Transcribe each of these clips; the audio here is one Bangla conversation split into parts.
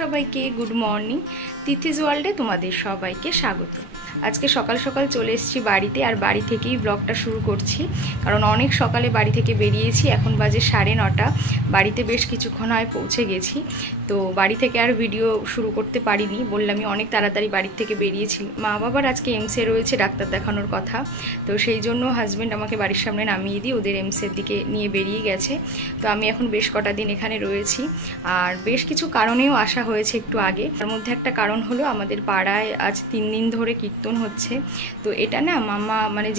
সবাইকে গুড মর্নিং। তিথিস ওয়ার্ল্ডে তোমাদের সবাইকে স্বাগত। আজকে সকাল সকাল চলে এসেছি বাড়িতে, আর বাড়ি থেকেই ব্লগটা শুরু করছি, কারণ অনেক সকালে বাড়ি থেকে বেরিয়েছি। এখন বাজে 9:30। বাড়িতে বেশ কিছুক্ষণ হয় পৌঁছে গেছি, তো বাড়ি থেকে আর ভিডিও শুরু করতে পারিনি। বললামই অনেক তাড়াতাড়ি বাড়ি থেকে বেরিয়েছি। মা বাবার আজকে এমসে রয়েছে ডাক্তার দেখানোর কথা, তো সেই জন্য হাজব্যান্ড আমাকে বাড়ির সামনে নামিয়ে দিয়ে ওদের এমসের দিকে নিয়ে বেরিয়ে গেছে। তো আমি এখন বেশ কটা দিন এখানে রয়েছি, আর বেশ কিছু কারণেও আসা হয়েছে একটু আগে। তার মধ্যে একটা কারণ হলো আমাদের পাড়ায় আজ 3 দিন ধরে কীর্তন হচ্ছে। তো এটা না মামা মানে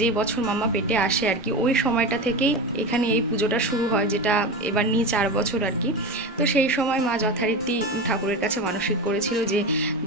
যে বছর মামা পেটে আসে আর কি, ওই সময়টা থেকেই এখানে এই পুজোটা শুরু হয়, যেটা এবার নিয়ে 4 বছর আর কি। তো সেই সময় মা যথারীতি ঠাকুরের কাছে মানসিক করেছিল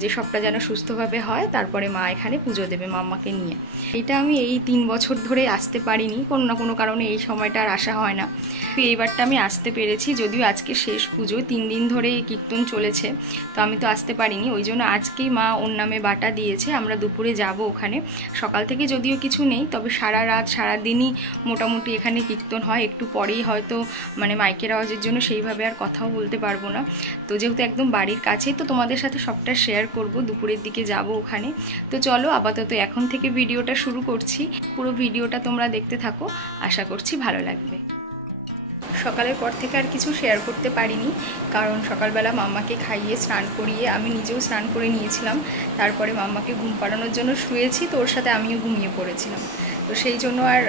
যে সবটা যেন সুস্থভাবে হয়, তারপরে মা এখানে পুজো দেবে মাম্মাকে নিয়ে। এটা আমি এই 3 বছর ধরে আসতে পারিনি, কোনো না কোনো কারণে এই সময়টা আর আসা হয় না। তো এইবারটা আমি আসতে পেরেছি, যদিও আজকে শেষ পুজো, 3 দিন ধরে কীর্তন চলেছে, তো আমি তো আসতে পারিনি। ওই জন্য আজকেই মা ওর নামে বাটা দিয়েছে, আমরা দুপুরে যাব ওখানে। সকাল থেকে যদিও কিছু নেই, তবে সারা রাত সারাদিনই মোটামুটি এখানে কীর্তন হয়। একটু পরেই হয়তো মানে মাইকের আওয়াজের জন্য সেইভাবে আর কথাও বলতে পারবো না। তো যেহেতু একদম বাড়ির কাছেই, তো তোমাদের সাথে সবটা শেয়ার করব। দুপুরের দিকে যাব ওখানে। তো চলো আপাতত এখন থেকে ভিডিওটা শুরু করছি। পুরো ভিডিওটা তোমরা দেখতে থাকো, আশা করছি ভালো লাগবে। সকালের পর থেকে আর কিছু শেয়ার করতে পারিনি, কারণ সকালবেলা মাম্মাকে খাইয়ে স্নান করিয়ে আমি নিজেও স্নান করে নিয়েছিলাম। তারপরে মাম্মাকে ঘুম পাড়ানোর জন্য শুয়েছি, তো ওর সাথে আমিও ঘুমিয়ে পড়েছিলাম। তো সেই জন্য আর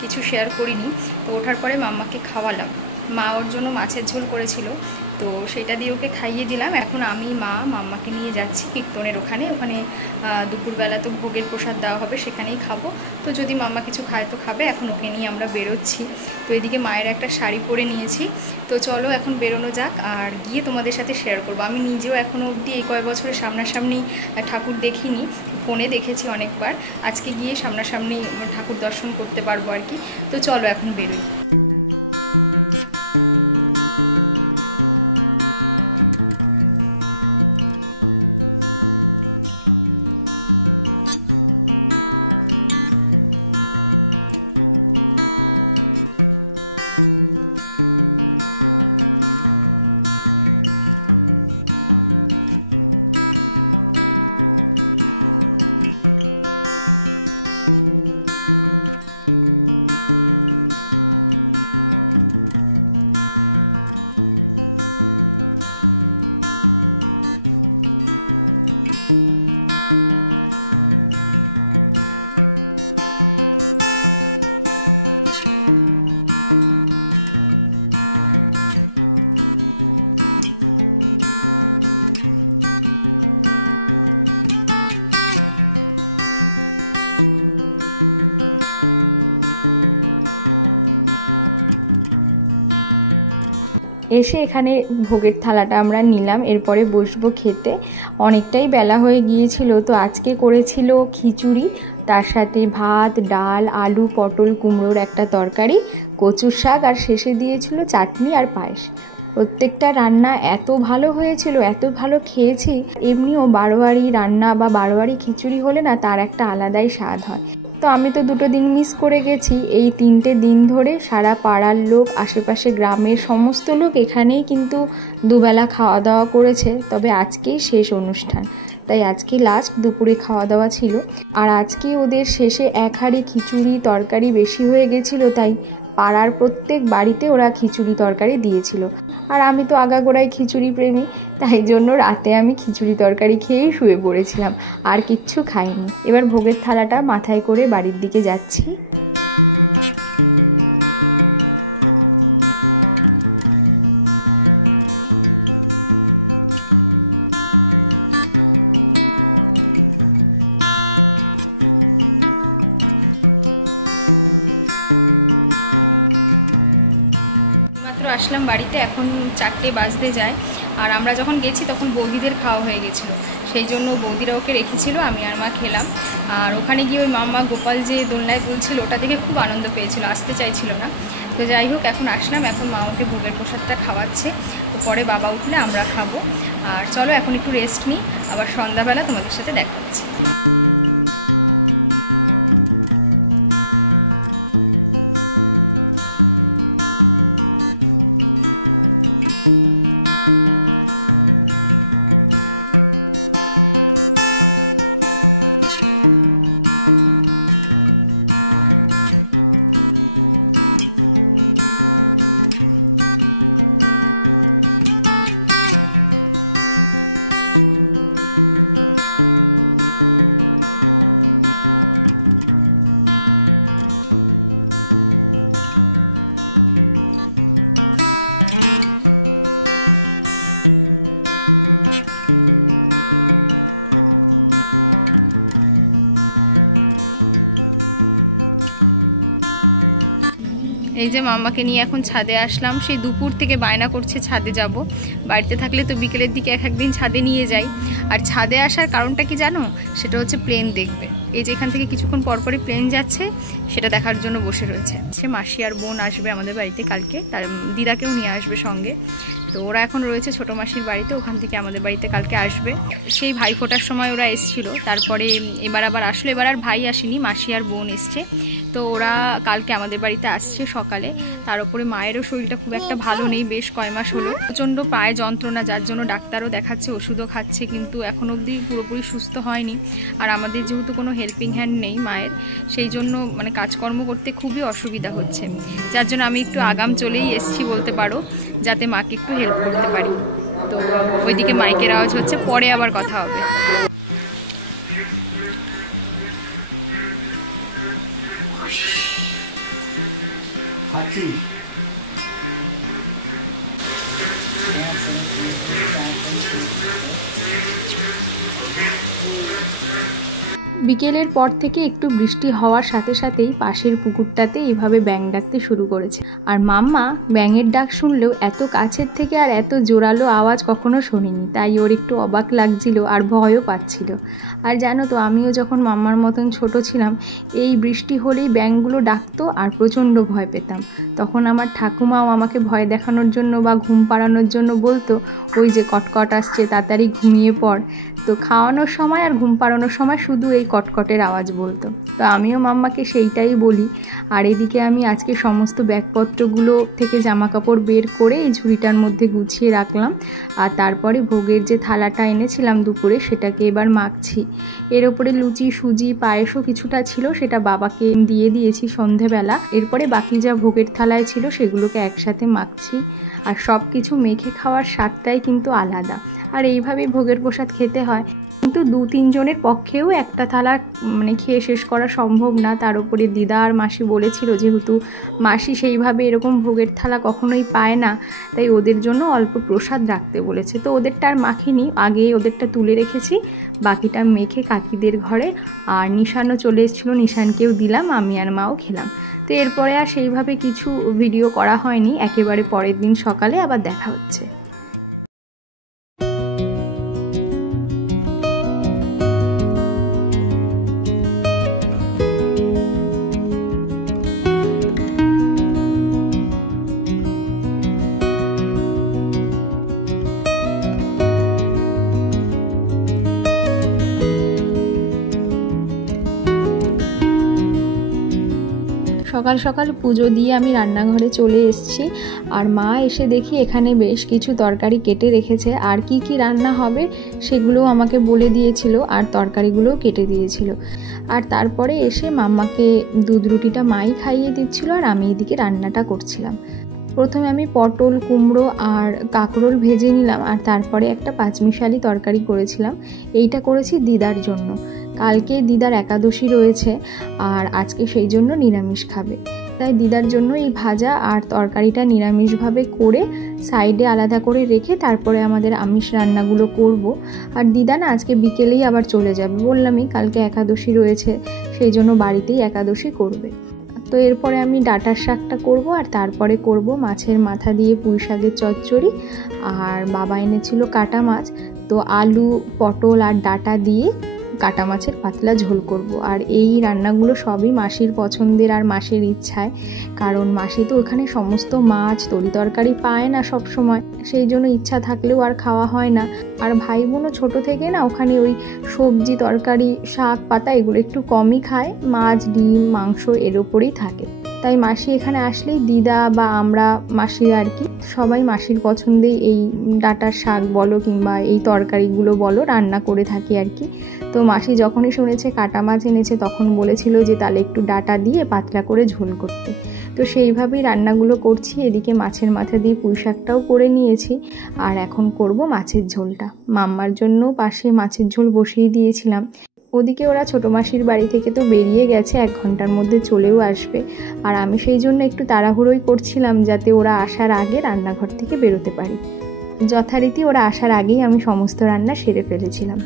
কিছু শেয়ার করিনি। তো ওঠার পরে মাম্মাকে খাওয়ালাম। মা ওর জন্য মাছের ঝোল করেছিল, তো সেটা দিয়ে ওকে খাইয়ে দিলাম। এখন আমি মাম্মাকে নিয়ে যাচ্ছি কীর্তনের ওখানে। দুপুরবেলা তো ভোগের প্রসাদ দেওয়া হবে, সেখানেই খাবো। তো যদি মাম্মা কিছু খায় তো খাবে। এখন ওকে নিয়ে আমরা বেরোচ্ছি। তো এদিকে মায়ের একটা শাড়ি পরে নিয়েছি। তো চলো এখন বেরোনো যাক, আর গিয়ে তোমাদের সাথে শেয়ার করবো। আমি নিজেও এখনও অবধি এই কয়েক বছরের সামনাসামনি ঠাকুর দেখিনি, ফোনে দেখেছি অনেকবার। আজকে গিয়ে সামনাসামনি ঠাকুর দর্শন করতে পারবো আর কি। তো চলো এখন বেরোই। এসে এখানে ভোগের থালাটা আমরা নিলাম, এরপরে বসবো খেতে। অনেকটাই বেলা হয়ে গিয়েছিল, তো আজকে করেছিল খিচুড়ি, তার সাথে ভাত, ডাল, আলু, পটল, কুমড়োর একটা তরকারি, কচুর শাক, আর শেষে দিয়েছিল চাটনি আর পায়েস। প্রত্যেকটা রান্না এত ভালো হয়েছিল, এত ভালো খেয়েছি। এমনিও বারোয়ারি রান্না বা বারোয়ারি খিচুড়ি হলে না তার একটা আলাদাই স্বাদ হয়। তো আমি তো 2 দিন মিস করে গেছি। এই 3টে দিন ধরে সারা পাড়ার লোক, আশেপাশে গ্রামের সমস্ত লোক এখানেই কিন্তু দুবেলা খাওয়া দাওয়া করেছে। তবে আজকেই শেষ অনুষ্ঠান, তাই আজকে লাস্ট দুপুরে খাওয়া দাওয়া ছিল। আর আজকে ওদের শেষে 1 হাঁড়ি খিচুড়ি তরকারি বেশি হয়ে গেছিলো, তাই পাড়ার প্রত্যেক বাড়িতে ওরা খিচুড়ি তরকারি দিয়েছিল। আর আমি তো আগাগোড়াই খিচুড়ি প্রেমী, তাই জন্য রাতে আমি খিচুড়ি তরকারি খেয়েই শুয়ে পড়েছিলাম, আর কিচ্ছু খাইনি। এবার ভোগের থালাটা মাথায় করে বাড়ির দিকে যাচ্ছি। মাত্র আসলাম বাড়িতে, এখন 4টে বাজতে যায়। আর আমরা যখন গেছি তখন বৌদিদের খাওয়া হয়ে গেছিলো, সেই জন্য বৌদিরা ওকে রেখেছিল, আমি আর মা খেলাম। আর ওখানে গিয়ে ওই মাম্মা গোপাল যে দোলনায় দুলছিল ওটা দেখে খুব আনন্দ পেয়েছিল, আসতে চাইছিল না। তো যাই হোক এখন আসলাম, এখন মা ওকে ভোগের প্রসাদটা খাওয়াচ্ছে। তো পরে বাবা উঠলে আমরা খাবো। আর চলো এখন একটু রেস্ট নিই, আবার সন্ধ্যাবেলা তোমাদের সাথে দেখা হচ্ছে। এই যে মাম্মাকে নিয়ে এখন ছাদে আসলাম, সেই দুপুর থেকে বায়না করছে ছাদে যাব। বাড়িতে থাকলে তো বিকেলের দিকে এক একদিন ছাদে নিয়ে যাই। আর ছাদে আসার কারণটা কি জানো? সেটা হচ্ছে প্লেন দেখবে। এই যে এখান থেকে কিছুক্ষণ পরপরই প্লেন যাচ্ছে, সেটা দেখার জন্য বসে রয়েছে। সে মাসি আর বোন আসবে আমাদের বাড়িতে কালকে, তার দিদাকেও নিয়ে আসবে সঙ্গে। তো ওরা এখন রয়েছে ছোটো মাসির বাড়িতে, ওখান থেকে আমাদের বাড়িতে কালকে আসবে। সেই ভাই ফোটার সময় ওরা এসছিল, তারপরে এবার আবার আসলো। এবার আর ভাই আসেনি, মাসি আর বোন এসছে। তো ওরা কালকে আমাদের বাড়িতে আসছে সকালে। তার উপরে মায়েরও শরীরটা খুব একটা ভালো নেই, বেশ কয় মাস হলো প্রচণ্ড পায়ে যন্ত্রণা, যার জন্য ডাক্তারও দেখাচ্ছে, ওষুধও খাচ্ছে, কিন্তু এখন অবধি পুরোপুরি সুস্থ হয়নি। আর আমাদের যেহেতু কোনো হেল্পিং হ্যান্ড নেই মায়ের, সেই জন্য মানে কাজকর্ম করতে খুবই অসুবিধা হচ্ছে, যার জন্য আমি একটু আগাম চলেই এসছি বলতে পারো, যাতে মাকে একটু হেল্প করতে পারি। তো ওইদিকে মাইকের আওয়াজ হচ্ছে, পরে আবার কথা হবে। বিকেলের পর থেকে একটু বৃষ্টি হওয়ার সাথে সাথেই পাশের পুকুরটাতে এইভাবে ব্যাঙ ডাকতে শুরু করেছে। আর মাম্মা ব্যাঙের ডাক শুনলেও এত কাছের থেকে আর এত জোরালো আওয়াজ কখনো শোনেনি, তাই ওর একটু অবাক লাগছিল আর ভয়ও পাচ্ছিল। আর জানো তো, আমিও যখন মাম্মার মতন ছোট ছিলাম, এই বৃষ্টি হলেই ব্যাঙগুলো ডাকতো আর প্রচণ্ড ভয় পেতাম। তখন আমার ঠাকুমাও আমাকে ভয় দেখানোর জন্য বা ঘুম পাড়ানোর জন্য বলতো, ওই যে কটকট আসছে, তাড়াতাড়ি ঘুমিয়ে পড়। তো খাওয়ানোর সময় আর ঘুম পাড়ানোর সময় শুধু এই কটকটের আওয়াজ বলতো। তো আমিও মাম্মাকে সেইটাই বলি। আর এদিকে আমি আজকে সমস্ত ব্যাগপত্রগুলো থেকে জামা কাপড় বের করে এই ঝুড়িটার মধ্যে গুছিয়ে রাখলাম। আর তারপরে ভোগের যে থালাটা এনেছিলাম দুপুরে, সেটাকে এবার মাখছি। এর ওপরে লুচি, সুজি, পায়েসও কিছুটা ছিল, সেটা বাবাকে দিয়ে দিয়েছি সন্ধেবেলা। এরপরে বাকি যা ভোগের থালায় ছিল সেগুলোকে একসাথে মাখছি। আর সব কিছু মেখে খাওয়ার স্বাদটাই কিন্তু আলাদা। আর এইভাবেই ভোগের প্রসাদ খেতে হয়, কিন্তু 2-3 জনের পক্ষেও একটা থালা মানে খেয়ে শেষ করা সম্ভব না। তার উপরে দিদা আর মাসি বলেছিল, যেহেতু মাসি সেইভাবে এরকম ভোগের থালা কখনোই পায় না, তাই ওদের জন্য অল্প প্রসাদ রাখতে বলেছে। তো ওদেরটা আর মাখিনি, আগে ওদেরটা তুলে রেখেছি, বাকিটা মেখে কাকিদের ঘরে। আর নিশানও চলে এসেছিলো, নিশানকেও দিলাম, আমি আর মাও খেলাম। তো এরপরে আর সেইভাবে কিছু ভিডিও করা হয়নি। একেবারে পরের দিন সকালে আবার দেখা হচ্ছে। সকাল সকাল পুজো দিয়ে আমি রান্নাঘরে চলে এসেছি। আর মা এসে দেখি এখানে বেশ কিছু তরকারি কেটে রেখেছে, আর কি কি রান্না হবে সেগুলোও আমাকে বলে দিয়েছিল, আর তরকারিগুলোও কেটে দিয়েছিল। আর তারপরে এসে মাম্মাকে দুধ রুটিটা মাই খাইয়ে দিচ্ছিল, আর আমি এদিকে রান্নাটা করছিলাম। প্রথমে আমি পটল, কুমড়ো আর কাঁকরোল ভেজে নিলাম, আর তারপরে একটা পাঁচমিশালি তরকারি করেছিলাম। এইটা করেছি দিদার জন্য। কালকে দিদার একাদশী রয়েছে, আর আজকে সেই জন্য নিরামিষ খাবে, তাই দিদার জন্য এই ভাজা আর তরকারিটা নিরামিষভাবে করে সাইডে আলাদা করে রেখে তারপরে আমাদের আমিষ রান্নাগুলো করব। আর দিদা না আজকে বিকেলেই আবার চলে যাবে, বললামই কালকে একাদশী রয়েছে, সেই জন্য বাড়িতেই একাদশী করবে। তো এরপরে আমি ডাঁটার শাকটা করব, আর তারপরে করব মাছের মাথা দিয়ে পুঁই শাকের চচ্চড়ি। আর বাবা এনেছিল কাটা মাছ, তো আলু, পটল আর ডাঁটা দিয়ে কাটা মাছের পাতলা ঝোল করব। আর এই রান্নাগুলো সবই মাসির পছন্দের আর মাসির ইচ্ছায়, কারণ মাসি তো ওখানে সমস্ত মাছ তরি তরকারি পায় না সব সময়, সেই জন্য ইচ্ছা থাকলেও আর খাওয়া হয় না। আর ভাই বোনও ছোটো থেকে না ওখানে ওই সবজি, তরকারি, শাক পাতা এগুলো একটু কমই খায়, মাছ, ডিম, মাংস এর ওপরেই থাকে। তাই মাসি এখানে আসলেই দিদা বা আমরা মাসিরা আর কি সবাই মাসির পছন্দেই এই ডাঁটার শাক বলো কিংবা এই তরকারিগুলো বলো রান্না করে থাকি আর কি। তো মাসি যখনই শুনেছে কাটা মাছ এনেছে, তখন বলেছিল যে তাহলে একটু ডাঁটা দিয়ে পাতলা করে ঝোল করতে। তো সেইভাবেই রান্নাগুলো করছি। এদিকে মাছের মাথা দিয়ে পুঁই শাকটাও করে নিয়েছি, আর এখন করব মাছের ঝোলটা। মাম্মার জন্য পাশে মাছের ঝোল বসিয়ে দিয়েছিলাম। ওদিকে ওরা ছোটো মাসির বাড়ি থেকে তো বেরিয়ে গেছে, 1 ঘন্টার মধ্যে চলেও আসবে। আর আমি সেই জন্য একটু তাড়াহুড়োই করছিলাম, যাতে ওরা আসার আগে রান্নাঘর থেকে বেরোতে পারি। যথারীতি ওরা আসার আগেই আমি সমস্ত রান্না সেরে ফেলেছিলাম।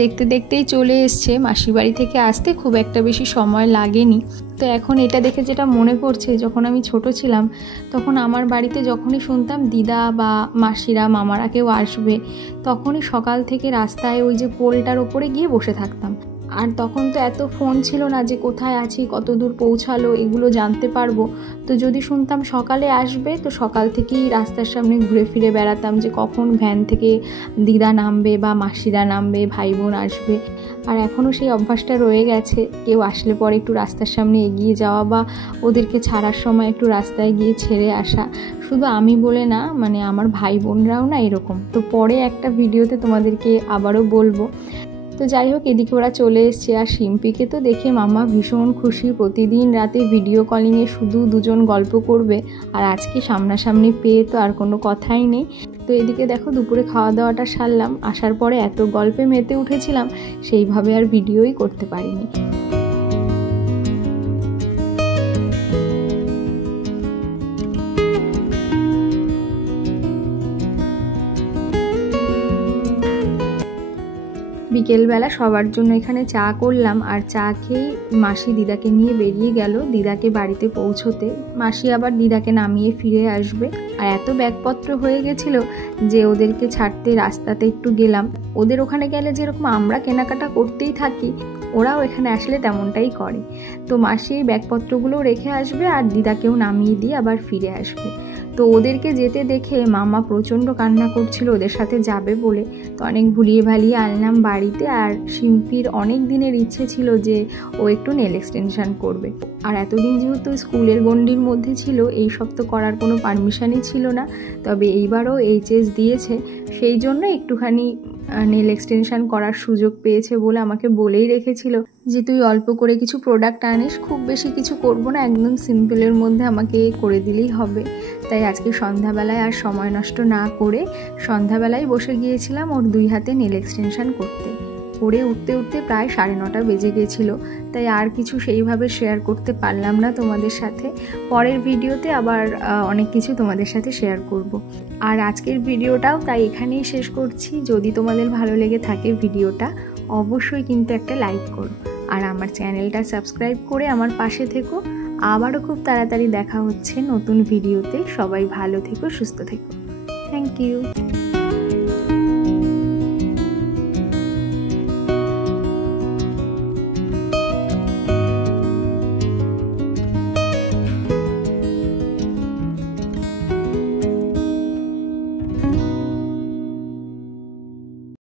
দেখতে দেখতেই চলে এসছে। মাসির বাড়ি থেকে আসতে খুব একটা বেশি সময় লাগেনি। তো এখন এটা দেখে যেটা মনে পড়ছে, যখন আমি ছোট ছিলাম তখন আমার বাড়িতে যখনই শুনতাম দিদা বা মাসিরা মামারা কেউ আসবে, তখনই সকাল থেকে রাস্তায় ওই যে পোলটার ওপরে গিয়ে বসে থাকতাম। আর তখন তো এত ফোন ছিল না যে কোথায় আছি, কত দূর পৌঁছালো এগুলো জানতে পারবো। তো যদি শুনতাম সকালে আসবে, তো সকাল থেকেই রাস্তার সামনে ঘুরে ফিরে বেড়াতাম যে কখন ভ্যান থেকে দিদা নামবে বা মাসিরা নামবে, ভাই বোন আসবে। আর এখনও সেই অভ্যাসটা রয়ে গেছে, কেউ আসলে পরে একটু রাস্তার সামনে এগিয়ে যাওয়া বা ওদেরকে ছাড়ার সময় একটু রাস্তায় গিয়ে ছেড়ে আসা। শুধু আমি বলে না, মানে আমার ভাই বোনরাও না এরকম। তো পরে একটা ভিডিওতে তোমাদেরকে আবারও বলবো। তো যাই হোক, এদিকে ওরা চলে এসছে। আর শিম্পিকে তো দেখে মামা ভীষণ খুশি। প্রতিদিন রাতে ভিডিও কলিংয়ে শুধু দুজন গল্প করবে, আর আজকে সামনাসামনি পেয়ে তো আর কোনো কথাই নেই। তো এদিকে দেখো দুপুরে খাওয়া দাওয়াটা সারলাম। আসার পরে এত গল্পে মেতে উঠেছিলাম, সেইভাবে আর ভিডিওই করতে পারিনি। বিকেলবেলা সবার জন্য এখানে চা করলাম। আর চা খেয়েই মাসি দিদাকে নিয়ে বেরিয়ে গেল দিদাকে বাড়িতে পৌঁছোতে। মাসি আবার দিদাকে নামিয়ে ফিরে আসবে। আর এত ব্যাগপত্র হয়ে গেছিল যে ওদেরকে ছাড়তে রাস্তাতে একটু গেলাম। ওদের ওখানে গেলে যেরকম আমরা কেনাকাটা করতেই থাকি, ওরাও এখানে আসলে তেমনটাই করে। তো মাসি এই ব্যাগপত্রগুলো রেখে আসবে আর দিদাকেও নামিয়ে দিয়ে আবার ফিরে আসবে। তো ওদেরকে যেতে দেখে মামা প্রচণ্ড কান্না করছিল ওদের সাথে যাবে বলে। তো অনেক ভুলিয়ে ভালিয়ে আনলাম বাড়িতে। আর শিম্পির অনেক দিনের ইচ্ছে ছিল যে ও একটু নেল এক্সটেনশন করবে। আর এতদিন যেহেতু স্কুলের গণ্ডির মধ্যে ছিল, এই সব তো করার কোনো পারমিশনই ছিল না। তবে এইবারও এইচএস দিয়েছে, সেই জন্য একটুখানি নেল এক্সটেনশন করার সুযোগ পেয়েছে বলে আমাকে বলেই রেখেছিল যে তুই অল্প করে কিছু প্রোডাক্ট আনিস, খুব বেশি কিছু করবো না, একদম সিম্পলের মধ্যে আমাকে করে দিলেই হবে। তাই আজকে সন্ধ্যাবেলায় আর সময় নষ্ট না করে সন্ধ্যাবেলায় বসে গিয়েছিলাম ওর 2 হাতে নেল এক্সটেনশন করতে। করে উঠতে উঠতে প্রায় 9:30 বেজে গেছিল। তাই আর কিছু সেইভাবে শেয়ার করতে পারলাম না তোমাদের সাথে। পরের ভিডিওতে আবার অনেক কিছু তোমাদের সাথে শেয়ার করব। আর আজকের ভিডিওটাও তাই এখানেই শেষ করছি। যদি তোমাদের ভালো লেগে থাকে ভিডিওটা, অবশ্যই কিন্তু একটা লাইক করো। আর আমার চ্যানেলটা সাবস্ক্রাইব করে আমার পাশে থেকো। আবারও খুব তাড়াতাড়ি দেখা হচ্ছে নতুন ভিডিওতে। সবাই ভালো থেকো, সুস্থ থেকো। Thank you.